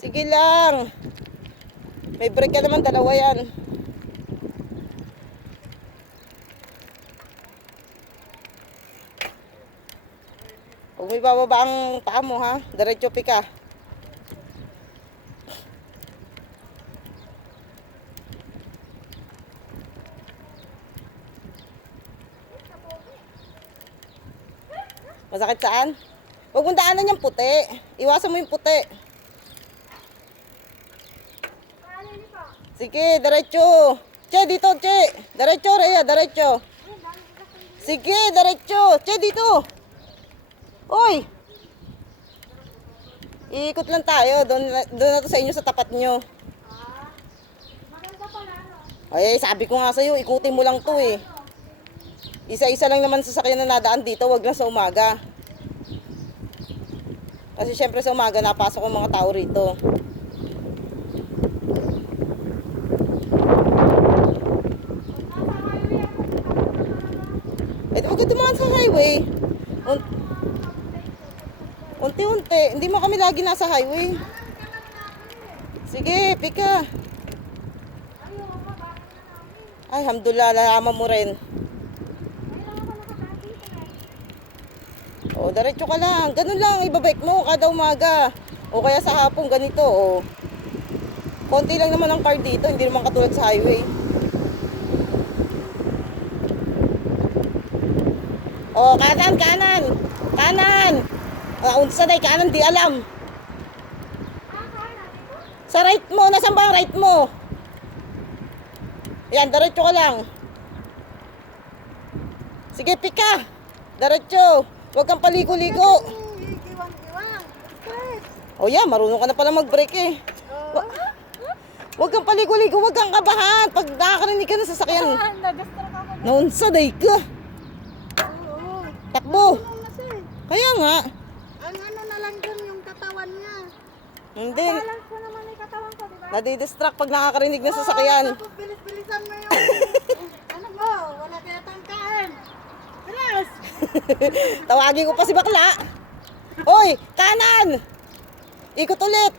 Sige lang. May break ka naman, dalawa yan. Huwag may bababa ang paa mo, ha? Diretso pika. Masakit saan? Huwag mong daanan yung puti. Iwasan mo yung puti. Sige, diretso. Che, dito, che. Diretso, Rhea, diretso. Sige, diretso. Che, dito. Uy. Iikot lang tayo. Doon na to sa inyo, sa tapat nyo. Ay, sabi ko nga sa'yo, ikutin mo lang to eh. Isa-isa lang naman sasakyan na nadaan dito, wag lang sa umaga. Kasi syempre sa umaga napasok ang mga tao rito. Eh, wag ka dumaan sa highway. Unti-unti, hindi mo kami lagi nasa highway. Sige, pika. Ay, alhamdulillah, nalaman mo rin. O, diretso ka lang. Ganun lang, ibabike mo kada umaga. O kaya sa hapon, ganito. O. Konti lang naman ang car dito, hindi naman katulad sa highway. O, kanan, kanan. Kanan. Unsa day, kanan, di alam. Sa right mo, nasan ba ang right mo? Yan, diretso ka lang. Sige, pika. Diretso. Huwag kang paligo-ligo. O yan, marunong ka na pala mag-brake eh. Huwag kang paligo-ligo, huwag kang kabahan. Pag nakakarinig ka na sasakyan. Naunsa day ka. Takbo. Kaya nga. Ang ano na lang dun yung katawan niya. Hindi. Balance ko naman yung katawan ko, diba? Nadidistract pag nakakarinig na sasakyan. Tapos bilis-bilisan mo yung ano mo, wala kaya tangkaan. Bilis! Tawagin ko pa si bakla. Hoy, kanan. Ikot ulit.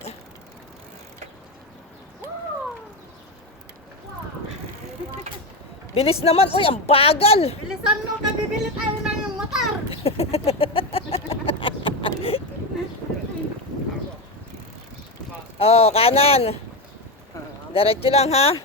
Bilis naman. Uy, ang bagal. Bilisan mo, kabibili tayo na yung motor. Oh, kanan. Diretso lang ha.